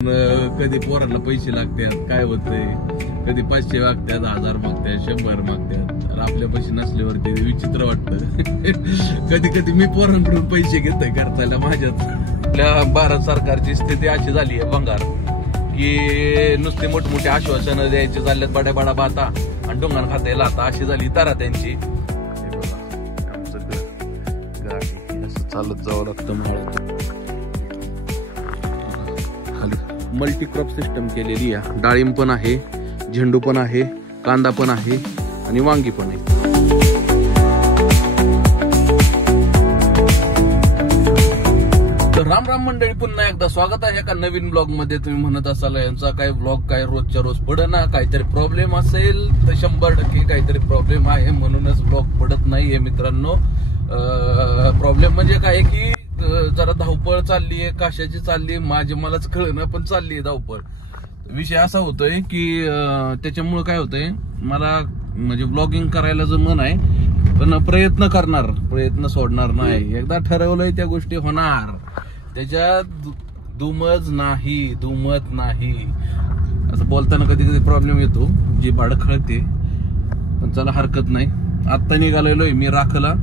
कधी पोरांना पैसे लागतात, काय होतंय, कधी 500 मागतात, 1000 मागतात, 100 मागतात. तर आपल्या पैसे नसल्यावरती विचित्र वाटतं. कधी कधी मी पोरांकडून पैसे घेतोय खर्चायला माझ्याच. आपल्या भारत सरकारची स्थिती अशी झाली आहे भंगार, की नुसते मोठमोठे आश्वासनं द्यायचे चालल्यात, बड्या बडा बाता आणि डोंगण खात्याला आता अशी झाली तारा त्यांची. आमचं गाडी असं चालत जावं लागतं मला. मल्टी क्रॉप सिस्टम केलेली आहे. डाळिंब पण आहे, झेंडू पण आहे, कांदा पण आहे आणि वांगी पण आहे. तर राम राम मंडळी, पुन्हा एकदा स्वागत आहे एका नवीन ब्लॉग मध्ये. तुम्ही म्हणत असाल यांचा काय ब्लॉग काय रोजच्या रोज पडना, काहीतरी प्रॉब्लेम असेल तर 100% काहीतरी प्रॉब्लेम आहे, म्हणूनच ब्लॉग पडत नाहीये मित्रांनो. प्रॉब्लेम म्हणजे काय की जरा धावपळ चालली आहे, कशाची चालली माझे मलाच कळना, पण चालली आहे धावपळ. विषय असा होतोय की त्याच्यामुळे काय होतंय, मला म्हणजे ब्लॉगिंग करायला जर मन आहे, पण प्रयत्न सोडणार नाही. एकदा ठरवलंय त्या गोष्टी होणार, त्याच्यात दुमत नाही. असं बोलताना कधी कधी प्रॉब्लेम येतो, जी भाडं खळते, पण चला हरकत नाही. आत्ता निघालेलोय मी राखला,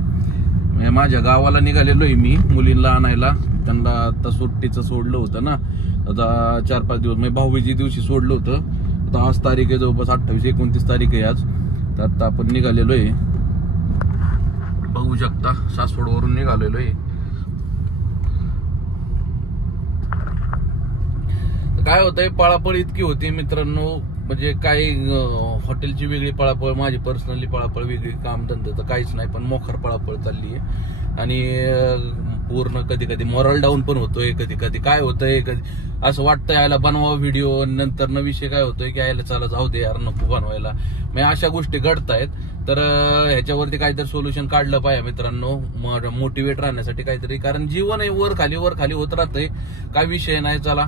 माझ्या गावाला निघालेलोय मी मुलींना आणायला. त्यांना आता सुट्टीचं सोडलं होतं ना, आता 4-5 दिवस म्हणजे भाऊबीजी दिवशी सोडलं होतं. आता आज तारीख आहे जवळपास 28-29 तारीख आहे आज. तर आता आपण निघालेलोय, बघू शकता सासवड वरून निघालेलोय. काय होतंय, पळापळ इतकी होती मित्रांनो, म्हणजे काही हॉटेलची वेगळी पळापळ, माझी पर्सनली पळापळ वेगळी, काम धंदा तर काहीच नाही, पण मोखर पळापळ चालली आहे. आणि पूर्ण कधी कधी मॉरल डाऊन पण होतोय, कधी कधी काय होतंय, कधी असं वाटतंय यायला बनवा व्हिडिओ, नंतर न विषय काय होतोय की यायला चला जाऊ दे यार नको बनवायला. म्हणजे अशा गोष्टी घडतायत. तर ह्याच्यावरती काहीतरी सोल्युशन काढलं पाहिजे मित्रांनो, मोटिवेट राहण्यासाठी काहीतरी. कारण जीवन आहे वर खाली होत राहतंय, काय विषय नाही चला,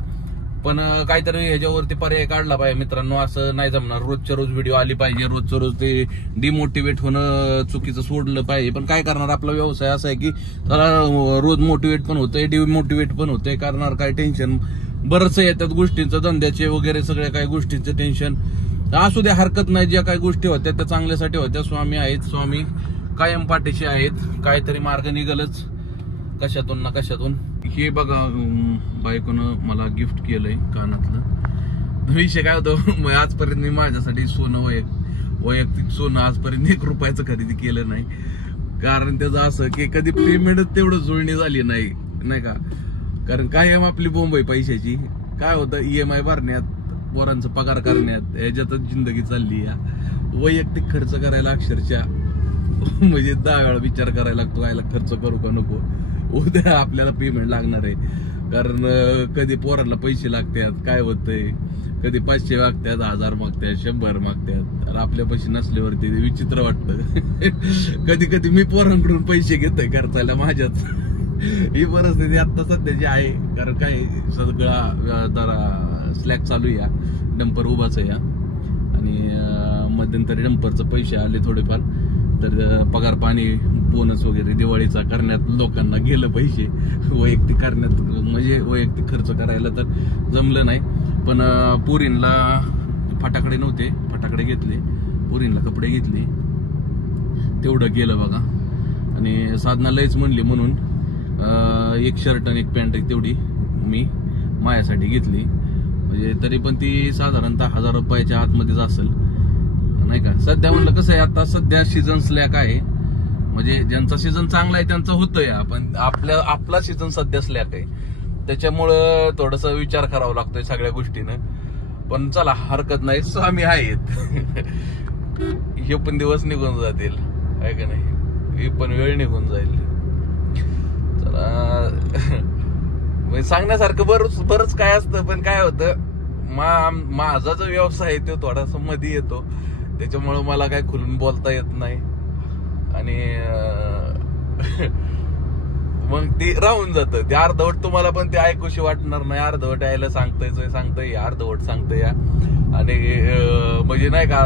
पण काहीतरी ह्याच्यावरती पर्याय काढला पाहिजे मित्रांनो. असं नाही जमणार, रोजच्या रोज व्हिडिओ आली पाहिजे, रोजच्या रोज ते डिमोटिवेट होणं चुकीचं सोडलं पाहिजे. पण काय करणार, आपला व्यवसाय असा आहे की त्याला रोज मोटिवेट पण होतंय, डिमोटिवेट पण होतंय. करणार काय, टेन्शन बरंच येतात गोष्टींचं, धंद्याचे वगैरे सगळ्या काही गोष्टींचं टेन्शन. असू द्या, हरकत नाही. ज्या काही गोष्टी होत्या त्या चांगल्यासाठी होत्या. स्वामी आहेत, स्वामी कायम पाठीशी आहेत, काहीतरी मार्ग निघालच कशातून ना कशातून. हे बघा बायकोनं मला गिफ्ट केलंय कानातलं. विषय काय होतो, आजपर्यंत मी माझ्यासाठी सोनं वैयक्तिक सोनं आजपर्यंत 1 रुपयाचं खरेदी केलं नाही. कारण त्याचं असं की कधी पेमेंटच तेवढं जुळणी झाली नाही का. कारण कायम आपली बोंबई पैशाची. काय होतं, EMI भरण्यात, पोरांचा पगार करण्यात, ह्याच्यातच जिंदगी चालली. या वैयक्तिक खर्च करायला अक्षरशः म्हणजे 10 वेळा विचार करायला लागतो, यायला खर्च करू का नको, उद्या आपल्याला पेमेंट लागणार आहे. कारण कधी पोरांना पैसे लागतात, काय होतंय, कधी 500 मागतात, 1000 मागतात, 100 मागतात. तर आपल्या पैसे नसल्यावरती विचित्र वाटतं. कधी कधी मी पोरांकडून पैसे घेतोय खर्चायला माझ्याच. ही परिस्थिती आता सध्याची आहे. कारण काय सगळा जरा स्लॅक चालू या, डंपर उभाच आहे या, आणि मध्यंतरी डंपरचे पैसे आले थोडेफार. तर पगार पाणी बोनस वगैरे दिवाळीचा करण्यात लोकांना गेलं पैसे, वैयक्तिक करण्यात म्हणजे वैयक्तिक खर्च करायला तर जमलं नाही. पण पोरींना फटाकडे नव्हते, फटाकडे घेतले, पोरींना कपडे घेतले, तेवढं गेलं बघा. आणि साधना लयच म्हणली म्हणून 1 शर्ट आणि 1 पॅन्ट तेवढी मी माझ्यासाठी घेतली. म्हणजे तरी पण ती साधारणतः 1000 रुपयाच्या आतमध्येच असेल नाही का. सध्या म्हणलं कसं आहे, आता सध्या सीझन स्लॅक आहे. म्हणजे ज्यांचा सीझन चांगला आहे त्यांचं होतंय, पण आपला सीझन सध्या स्लॅक आहे. त्याच्यामुळं थोडस विचार करावा लागतोय सगळ्या गोष्टीनं. पण चला हरकत नाही, स्वामी आहेत. हे पण दिवस निघून जातील, आहे का नाही, ही पण वेळ निघून जाईल. चला सांगण्यासारखं बरंच काय असतं, पण काय होतं, माझा जो व्यवसाय आहे तो थोडासा मध्ये येतो, त्याच्यामुळे मला काय खुलून बोलता येत नाही. आणि मग ते राहून जातं, ते अर्धवट. तुम्हाला पण ते ऐकूशी वाटणार नाही, अर्धवट यायला सांगतंय अर्धवट सांगतंय या. आणि म्हणजे नाही का,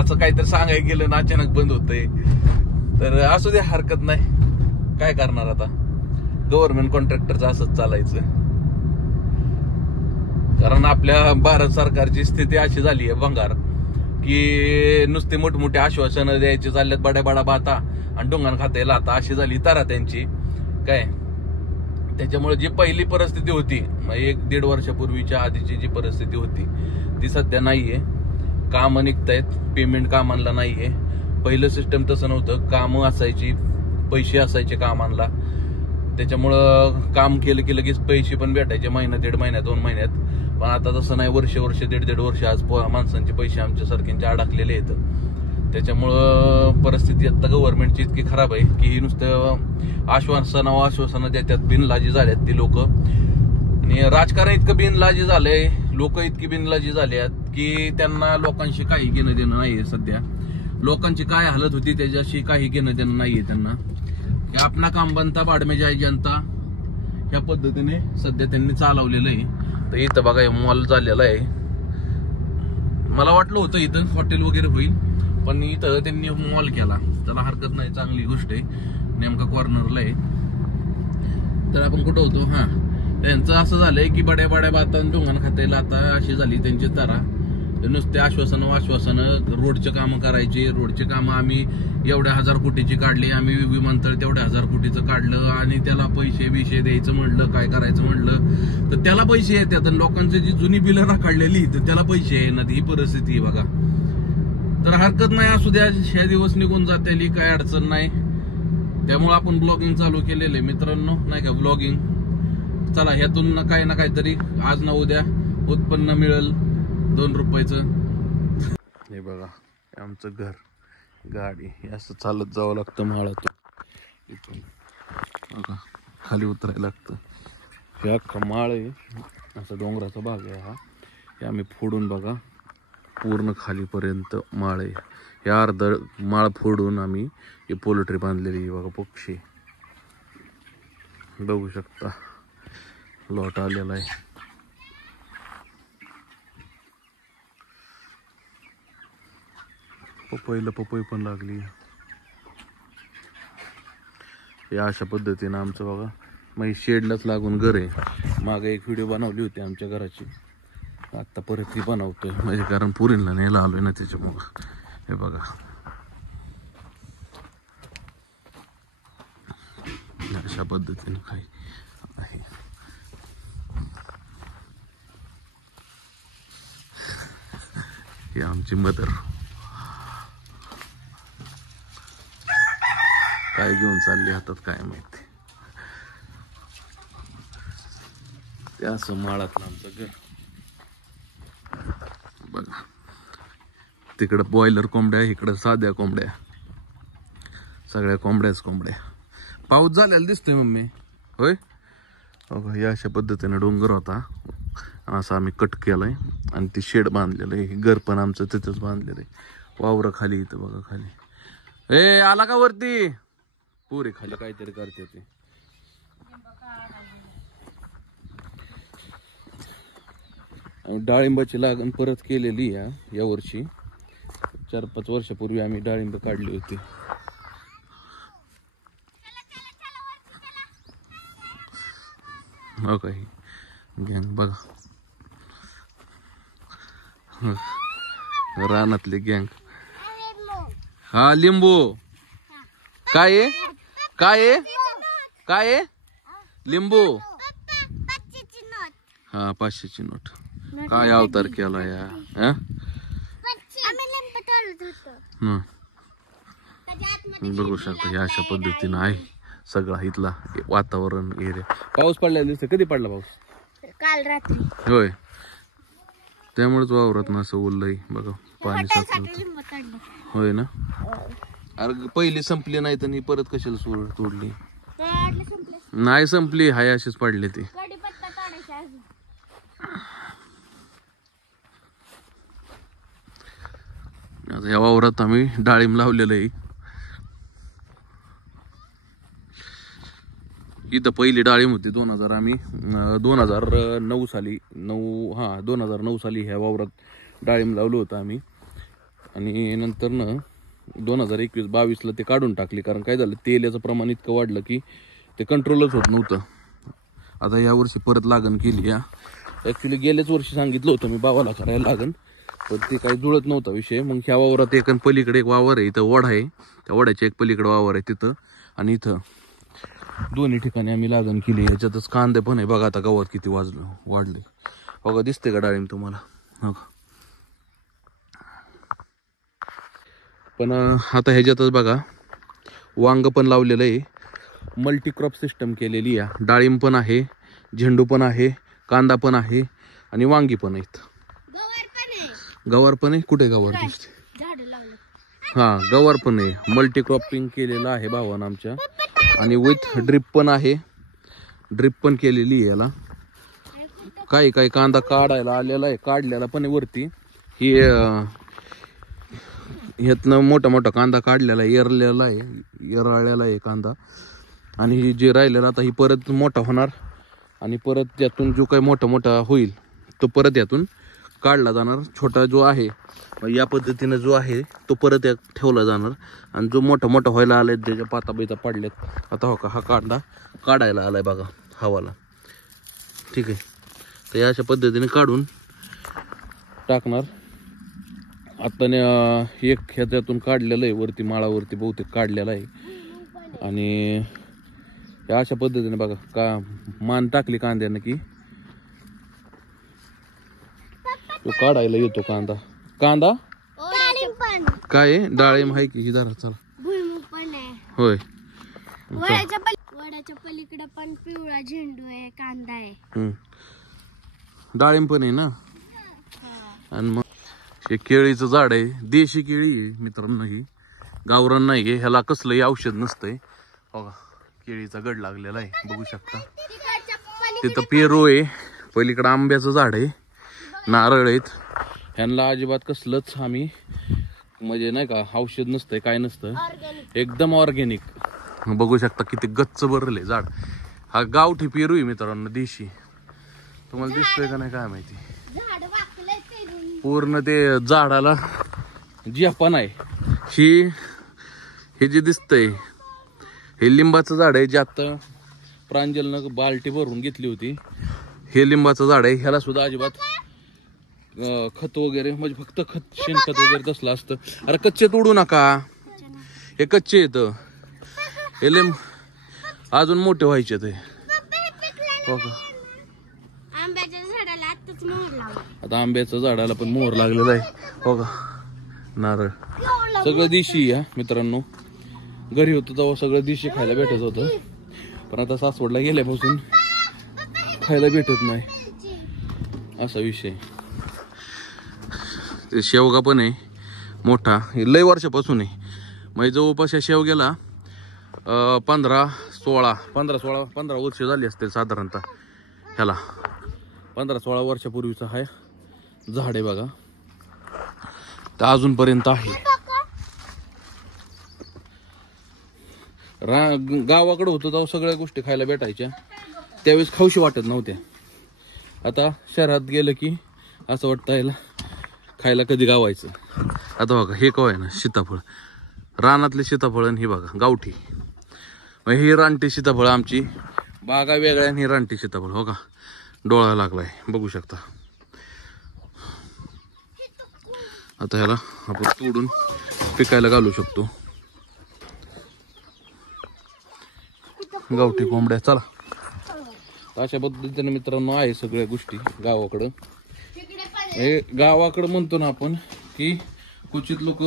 असं काहीतरी सांगायला गेलं ना अचानक बंद होतंय. तर असू दे, हरकत नाही, काय करणार आता. गव्हर्नमेंट कॉन्ट्रॅक्टरचं असंच चालायचं. कारण आपल्या भारत सरकारची स्थिती अशी झाली आहे भंगार की नुसते मोठमोठे आश्वासनं द्यायचे चालल्यात, बड्या बडा बाता आणि डोंगण खाते लाता अशी झाली तारा त्यांची काय. त्याच्यामुळे जी पहिली परिस्थिती होती 1-1.5 वर्षापूर्वीच्या आधीची जी परिस्थिती होती ती सध्या नाहीये. कामं निघतायत, पेमेंट कामांना नाहीये. पहिलं सिस्टम तसं नव्हतं, कामं असायची, पैसे असायचे कामांना. त्याच्यामुळं काम केलं की लगेच पैसे पण भेटायचे महिना 1.5 महिन्यात 2 महिन्यात. पण आता तसं नाही, वर्ष 1.5 वर्ष आज माणसांचे पैसे आमच्या सारख्यांचे अडकलेले आहेत. त्याच्यामुळं परिस्थिती आता गव्हर्नमेंटची इतकी खराब आहे की ही नुसतं आश्वासनं देतात, बिनलाजी झाल्यात ती लोक. आणि राजकारण इतकं बिनलाजी झालंय, लोक इतकी बिनलाजी झाली आहेत की त्यांना लोकांशी काही घेणं देणं नाहीये. सध्या लोकांची काय हालत होती त्याच्याशी काही घेणं देणं नाहीये त्यांना. हे आपला काम बनता बाडमे जाय जनता ह्या पद्धतीने सध्या त्यांनी चालवलेलं आहे. तर इथं बघा हे मॉल झालेला आहे. मला वाटलं होतं इथं हॉटेल वगैरे होईल, पण इथं त्यांनी मॉल केला. त्याला हरकत नाही, चांगली गोष्ट आहे. नेमका कॉर्नरला आहे. तर आपण कुठं होतो, हा त्यांचं असं झालंय की बड्या बातान डोंगण खात्याला आता अशी झाली त्यांची तारा. नुसते आश्वासनं रोडचे कामं करायचे. रोडचे कामं आम्ही एवढ्या 1000 कोटीची काढली, आम्ही विमानतळ तेवढ्या 1000 कोटीचं काढलं आणि त्याला पैसे द्यायचं म्हणलं, काय करायचं म्हणलं तर त्याला पैसे येतात. आणि लोकांची जी जुनी बिलं राखडलेली तर त्याला पैसे येणार, ही परिस्थिती बघा. तर हरकत नाही, असू द्या, 6 दिवस निघून जाते, काय अडचण नाही. त्यामुळे आपण ब्लॉगिंग चालू केलेलं आहे मित्रांनो, नाही का ब्लॉगिंग. चला ह्यातून ना काहीतरी आज ना उद्या उत्पन्न मिळेल 2 रुपयाचं. हे बघा आमचं घर, गाडी असं चालत जावं लागतं माळातून. इथून बघा खाली उतरायला लागतं. हे अख्खा माळ आहे, असा डोंगराचा भाग आहे हा. हे आम्ही फोडून बघा पूर्ण खालीपर्यंत माळ आहे. हे अर्ध माळ फोडून आम्ही हे पोल्ट्री बांधलेली बघा. पक्षी बघू शकता, लॉट आलेला आहे. पपई पण लागली. या अशा पद्धतीनं आमचं बघा, मग शेडलाच लागून घर आहे. मागे एक व्हिडिओ बनवली होती आमच्या घराची, आता परत ती बनवतोय म्हणजे कारण पुरीला न्यायला आलोय ना त्याच्यामुळं. हे बघा अशा पद्धतीनं काही आहे. ही आमची मदर काय घेऊन चालली हातात काय माहिती. ते असं माळातलं आमचं घर बघा. तिकडं बॉयलर कोंबड्या, इकडं साध्या कोंबड्या, सगळ्या कोंबड्या. पाऊस झालेला दिसतोय मम्मी, होय. या अशा पद्धतीने डोंगर होता, असं आम्ही कट केलाय आणि ती शेड बांधलेलं आहे. घर पण आमचं तिथंच बांधलेलं आहे. वावर खाली इथं बघा खाली. ए आला का वरती? पुरे खाली काहीतरी करते ते. आणि डाळिंबाची लागण परत केलेली या वर्षी. 4-5 वर्षापूर्वी आम्ही डाळिंब काढली होती. हो काही गँग बघा, रानातले गँग. हा लिंबू काय आहे? काय आहे? लिंबू. हा 500ची नोट. काय अवतार केला या. बघू शकता या अशा पद्धतीनं आहे सगळा इथला वातावरण एरिया. पाऊस पडला दिसतं. कधी पडला पाऊस? काल रात्री. होय, त्यामुळेच वावरात ना असं ओललंय बघा, पाणी साचलं. होय ना. अरे पहिली संपली नाही तर परत कशाला तोडली? नाही संपली, हाय अशीच पडली ती. आता या वावरात आम्ही डाळिंब लावलेलं आहे. इथं पहिली डाळिंब होती 2009 साली 2009 साली ह्या वावरात डाळिंब लावलं होतं आम्ही. आणि नंतर न 2021-22ला ते काढून टाकली, कारण काय झालं तेलाचं प्रमाण इतकं वाढलं की ते कंट्रोलच होत नव्हतं. आता या वर्षी परत लागण केली. ऍक्च्युली गेल्याच वर्षी सांगितलं होतं मी बाबाला करायला लागण, पण ते काही जुळत नव्हता विषय. मग ह्या वावरात एक पलीकडे एक वावर आहे, इथं ओढा आहे, त्या ओढ्याच्या एक पलीकडे वावर आहे तिथं, आणि इथं दोन्ही ठिकाणी आम्ही लागण केली. ह्याच्यातच कांदे पण आहे बघा. आता गवत किती वाढले बघा, दिसते का डाळिंब तुम्हाला? हो. पण आता ह्याच्यातच बघा वांग पण लावलेलं आहे, मल्टी क्रॉप सिस्टम केलेली आहे. डाळिंब पण आहे, झेंडू पण आहे, कांदा पण आहे आणि वांगी पण आहेत. गवार पण आहे. कुठे गवार दिसते? हा, गवार पण आहे. मल्टी क्रॉपिंग केलेलं आहे भावानं आमच्या, आणि विथ ड्रिप पण आहे. ड्रिप पण केलेली आहे याला. काही काही कांदा काढायला आलेला आहे, काढलेला पण आहे वरती. ही ह्यातनं मोठा मोठा कांदा काढलेला आहे, एरलेला आहे, एराळलेला आहे कांदा. आणि जे राहिलेला आता ही परत मोठा होणार, आणि परत त्यातून जो काही मोठा मोठा होईल तो परत यातून काढला जाणार. छोटा जो आहे या पद्धतीने जो आहे तो परत ठेवला जाणार, आणि जो मोठा मोठा व्हायला आलाय त्याच्या पाता बिता पडल्यात. आता हो का, हा कांदा काढायला आलाय बघा हवाला. ठीक आहे, तर या अशा पद्धतीने काढून टाकणार. आता एक ह्याच्यातून काढलेलं आहे, वरती माळावरती बहुतेक काढलेला आहे. आणि या अशा पद्धतीने बघा का मान टाकली कांद्यानं की तो काढायला येतो कांदा. कांदा काय डाळिंब आहे की जरा, चला. होय, वड्याच्या पलीकडे पण पिवळा झेंडू आहे, कांदा आहे, डाळिंब पण आहे ना. आणि मग हे केळीचं झाड आहे, देशी केळी आहे मित्रांनो. ही गावरान नाही आहे, ह्याला कसलंही औषध नसतंय. बघा केळीचा गड लागलेला आहे, बघू शकता. तिथं पेरू आहे, पलीकडे आंब्याचं झाड आहे, नारळ आहेत. ह्यांना अजिबात कसलंच आम्ही म्हणजे नाही का औषध नसतंय, काय नसतं, एकदम ऑर्गॅनिक. बघू शकता किती गच्च भरले झाड. हा गावठी पेरू आहे मित्रांनो, देशी. तुम्हाला दिसतोय का नाही काय माहिती. पूर्ण ते झाडाला जी आपण आहे हे जे दिसतंय हे लिंबाचं झाड आहे, ज्यात प्रांजलनं बाल्टी भरून घेतली होती. हे लिंबाचं झाड आहे. ह्याला सुद्धा अजिबात खत वगैरे म्हणजे फक्त शेणखत वगैरे तसलं असतं. अरे कच्चे तोडू नका, हे कच्चे येत. हे लिंब अजून मोठे व्हायचे ते. आता आंब्याच्या झाडाला पण मोहर लागलेला आहे. हो का, नारळ सगळं देशी आहे मित्रांनो. घरी होतो तेव्हा सगळं देशी खायला भेटत होतं, पण आता सासवडला गेल्यापासून खायला भेटत नाही, असा विषय. ते शेवगा पण आहे मोठा, लय वर्षापासून आहे. म्हणजे जवळपास या शेवग्याला 15 वर्ष झाली असतील साधारणतः. ह्याला 15-16 वर्षापूर्वीचा हा झाड आहे बघा, तर अजूनपर्यंत आहे. गावाकडे होतो तेव्हा सगळ्या गोष्टी खायला भेटायच्या, त्यावेळेस खाऊशी वाटत नव्हत्या. आता शहरात गेलं की असं वाटतं याला खायला कधी गावायचं. आता बघा हे काय आहे ना, सीताफळ, रानातले सीताफळ. आणि हे बघा गावठी, ही रानटी सीताफळ. आमची बागा वेगळ्या आणि ही रानटी सीताफळ. हो का, डोळा लागलाय बघू शकता. आता ह्याला आपण तोडून पिकायला घालू शकतो. गावठी कोंबड्या. चला, अशा पद्धतीने मित्रांनो आहे सगळ्या गोष्टी गावाकडं. हे गावाकडं म्हणतो ना आपण की क्वचित लोक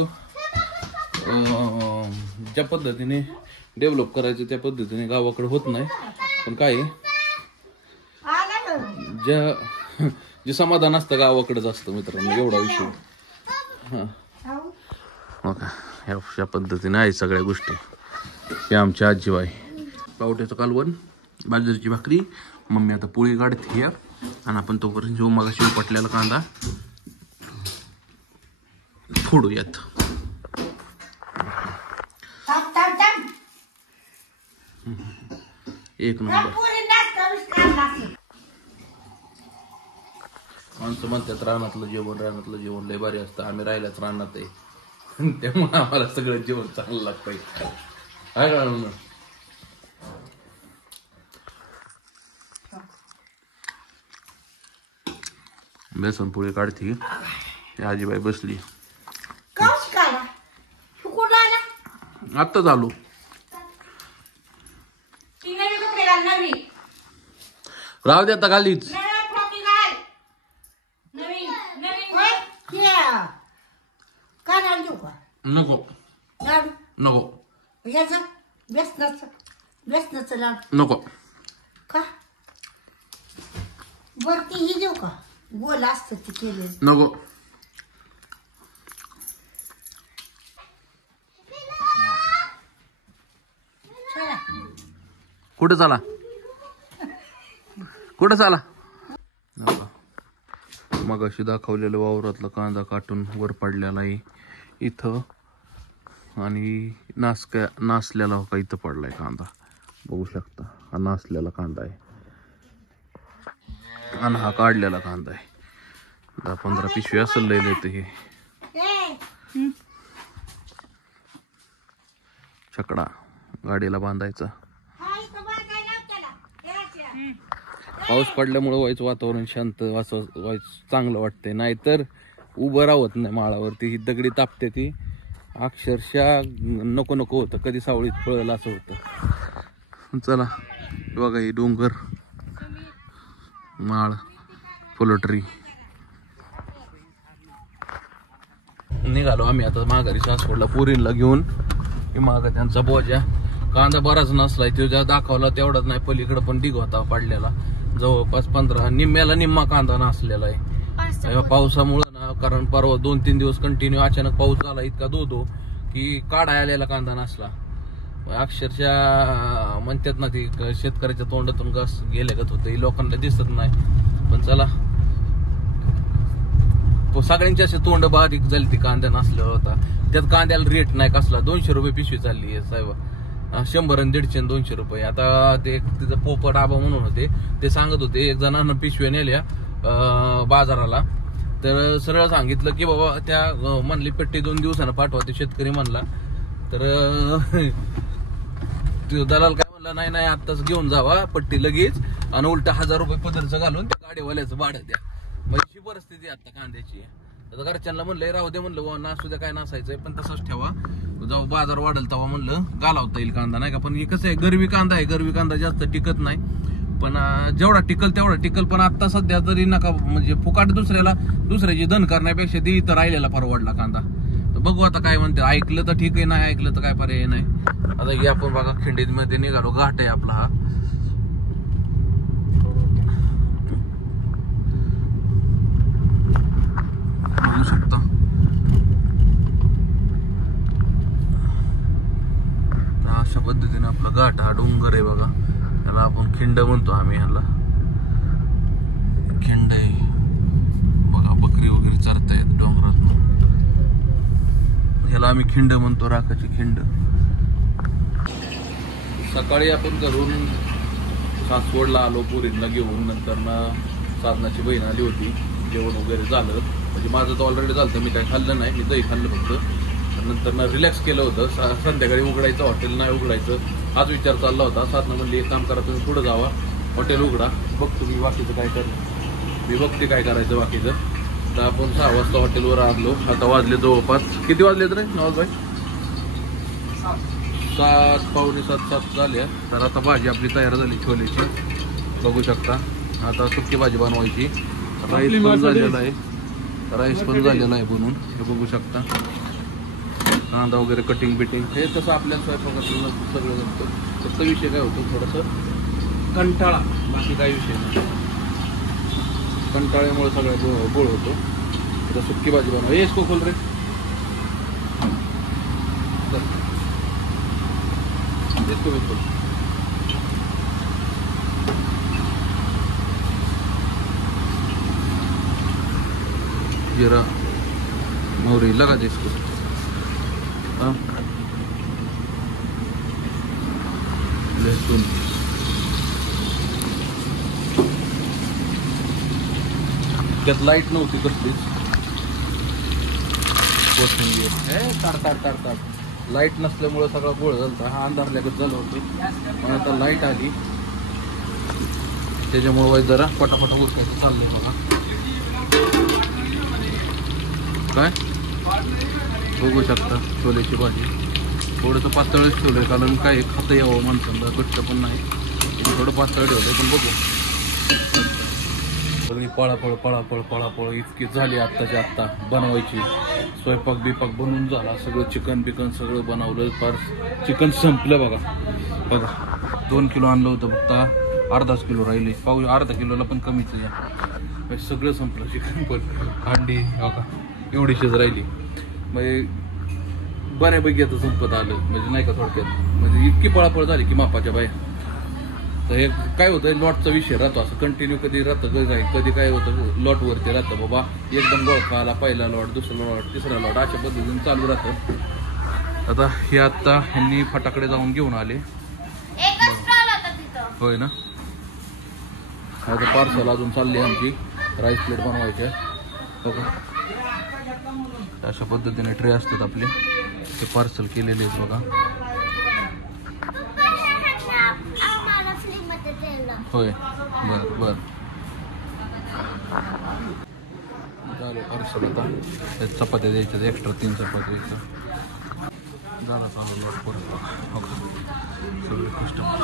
ज्या पद्धतीने डेव्हलप करायचं त्या पद्धतीने गावाकडे होत नाही. पण काय जे समाधान असतं गावाकडेच असतं मित्रांनो, एवढा विषय. हा ह्या पद्धतीने आहे सगळ्या गोष्टी. हे आमच्या आजीबाई. पावट्याचं कालवण, बाजरीची भाकरी, मम्मी आता पोळी काढते आणि आपण तोपर्यंत जो मगाशी उपटलेला कांदा फोडूयात. एक नंबर. माणसं म्हणतात रानातलं जेवण लय भारी असतं. आम्ही राहिल्याच रानात आहे, त्यामुळे आम्हाला सगळं जेवण चांगलं लागतंय. काय बेसन पोळी काढते. आजीबाई बसली. आत्ता चालू राहू दे आता खालीच. नको नको नको का वरती ही देऊ का गोल असत ते केले नको. कुठं चाला कुठं चाला. मग अशी दाखवलेलं वावरातला कांदा काटून वर पडलेला आहे इथं. आणि नासलेला हो का इथं पडलाय कांदा बघू शकता. हा नासलेला कांदा आहे आणि हा काढलेला कांदा आहे. 10-15 पिशवी असेल लय हे छकडा गाडीला बांधायचा. पाऊस पडल्यामुळे व्हायचं वातावरण शांत असं व्हायचं चांगलं वाटतंय. नाहीतर उभं राहत नाही माळावरती. ही दगडी तापते ती अक्षरशः नको नको होतं. कधी सावळीत पळलं असं होतं. चला बघा ही डोंगर माळ पोल्ट्री. निघालो आम्ही आता माघारी सासवडला पोरींला घेऊन. माग त्यांचा बोजा कांदा बराच नसलाय तो ज्या दाखवला तेवढाच नाही. पलीकडे पण डिग होता पडलेला जवळपास 15 निम्म्याला निम्मा कांदा नसलेला आहे पावसामुळे ना. कारण परवा 2-3 दिवस कंटिन्यू अचानक पाऊस झाला इतका दो की काढाय आलेला कांदा नसला. अक्षरशः म्हणतात ना ती शेतकऱ्याच्या तोंडातून घास गेल्यागत होतं. लोकांना दिसत नाही पण चला सगळ्यांची असे तोंड बारीक झाली ती कांद्या नसल्या होता. त्यात कांद्याला रेट नाही कसला. 200 रुपये पिशवी चालली आहे साहेब. 100 आणि 150 आणि 200 रुपये. आता ते तिथं पोपट आबा म्हणून होते ते सांगत होते एक जणांना पिशव्या नेल्या बाजाराला. तर सरळ सांगितलं की बाबा त्या म्हणली पेट्टी 2 दिवसानं पाठवा. ते शेतकरी म्हणला तर दलाल काय म्हणला नाही नाही आत्ताच घेऊन जावा पट्टी लगेच आणि उलटा 1000 रुपये पदरचं घालून त्या गाडीवाल्याचं भाडं द्या. अशी परिस्थिती आता कांद्याची. आता घरच्यांना म्हणलंय राहू दे म्हणलं नासू द्या काय नासायचंय पण तसंच ठेवा. जेव्हा बाजार वाढेल तेव्हा म्हणलं घालावता येईल कांदा नाही का. पण हे कसं आहे गरवी कांदा आहे. गरवी कांदा जास्त टिकत नाही पण जेवढा टिकल तेवढा टिकल. पण आता सध्या तरी नका म्हणजे फुकाट दुसऱ्याची धन करण्यापेक्षा ती इथं राहिलेला परवडला कांदा. तर बघू आता काय म्हणते. ऐकलं तर ठीक आहे नाही ऐकलं तर काय पर्याय नाही. आता हे आपण बघा खिंडीत मध्ये निघालो. घाट आहे आपला हा. बघू शकता अशा पद्धतीने आपला घाट हा डोंगर आहे बघा. याला आपण खिंड म्हणतो आम्ही. ह्याला खिंड आहे बघा. बकरी वगैरे चरतायत डोंगरात. ह्याला आम्ही खिंड म्हणतो. राखाची खिंड. सकाळी आपण घरून सासवडला आलो पोरींना घेऊन. नंतर ना साधनाची बहीण आली होती. जेवण वगैरे झालं म्हणजे माझं तर ऑलरेडी झालं. तर मी काय खाल्लं नाही. मी दही खाल्लं फक्त. नंतर ना रिलॅक्स केलं होतं. संध्याकाळी उघडायचं हॉटेल नाही उघडायचं हाच विचार चालला होता. साधनं म्हणली एक काम करा तुम्ही पुढे जावा हॉटेल उघडा बघतो मी बाकीचं काय करू. मी बघते काय करायचं बाकीचं. तर आपण 6 वाजता हॉटेलवर आलो. आता वाजले जवळपास किती वाजलेत रे नवाजबाई? 7 पावणे 7 झाल्या. तर आता भाजी आपली तयार झाली छोलेची बघू शकता. आता सुकी भाजी बनवायची. राईस पण झालेला आहे. राईस पण झालेला आहे बनवून हे बघू शकता. कांदा वगैरे कटिंग बिटिंग हे तसं आपल्या स्वयंपाकातलं सगळं जमतं. फक्त विषय काय होतो थोडंसं कंटाळा. बाकी काही विषय नाही. कंटाळ्यामुळे सगळं गोळ होतो. आता सुकी भाजी बनवा. येस को खोल रे. इसको भी खोल. जीरा मोहरी लगा दे इसको. लहसुन त्यात लाईट नव्हती कसलीच. कोथिंबीर लाईट नसल्यामुळे सगळा गोळ झाला. हा अंधारल्यागत झालं होतं पण आता लाईट आली त्याच्यामुळे जरा पटापटा उचलायचं चाललंय बघा. काय बघू शकता छोलेची भाजी थोडंसं पातळच ठेवलंय कारण काय खाता यावं माणसांना घट्ट पण नाही थोडं पातळ ठेवलंय पण बघू सगळी पळापळ इतकी झाली आत्ताच्या आत्ता बनवायची स्वयंपाक बिपाक बनवून झाला सगळं चिकन बिकन सगळं बनवलं फार चिकन संपलं बघा 2 किलो आणलं होतं फक्त अर्धाच किलो राहिले पाहू अर्धा किलोला पण कमीच आहे सगळं संपलं चिकन पण अंडी बघा एवढीशीच राहिली म्हणजे बऱ्यापैकी आता संपत आलं म्हणजे नाही का थोडक्यात म्हणजे इतकी पळापळ झाली की मापाच्या बाहेर तर हे काय होतं लॉटचा विषय राहतो असं कंटिन्यू कधी राहतं कधी काय होतं लॉटवरती राहतं बाबा एकदम गोळखा आला पहिला लॉट दुसरा लॉट तिसरा लॉट अशा पद्धतीने चालू राहतं आता हे आत्ता ह्यांनी फटाकडे जाऊन घेऊन आले होय ना आता पार्सल अजून चालली आमची राईस प्लेट बनवायच्या बघा अशा पद्धतीने ट्रे असतात आपले ते पार्सल केलेले आहेत बघा होय बर झालं पार्सल आता त्यात चपात्या द्यायच्या एक्स्ट्रा 3 चपात्या द्यायच्या झाला चांगलं लॉट परत हो का सगळे कस्टमर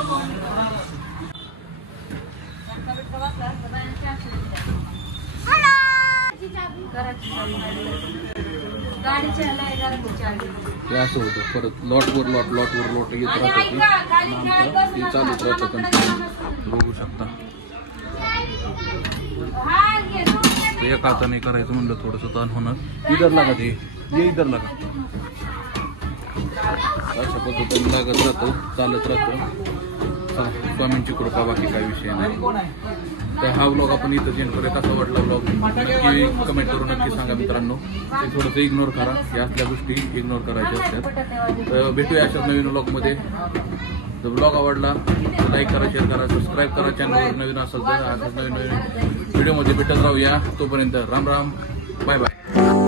ते असं होतं परत लॉटवर लॉट येत राहतं ते चालूच राहतं कंटिन्यू बघू शकता एका हाताने करायचं म्हणलं थोडंसं ताण होणार इधर लागा ते ये इधर लागा अशा पद्धतीने लागत राहतं चालत राहतं स्वामींची कृपा बाकी काही विषय नाही तर हा व्लॉग आपण इथं जेंड करूया कसा वाटला व्लॉग नक्की कमेंट करून नक्की सांगा मित्रांनो ते थोडंसं इग्नोर करा या असल्या गोष्टी इग्नोर करायच्या असतात तर भेटूया अशाच नवीन व्लॉगमध्ये जर व्लॉग आवडला तर लाईक करा शेअर करा सबस्क्राईब करा चॅनलवर नवीन असेल तर अशाच नवीन व्हिडिओमध्ये भेटत राहूया तोपर्यंत राम राम बाय बाय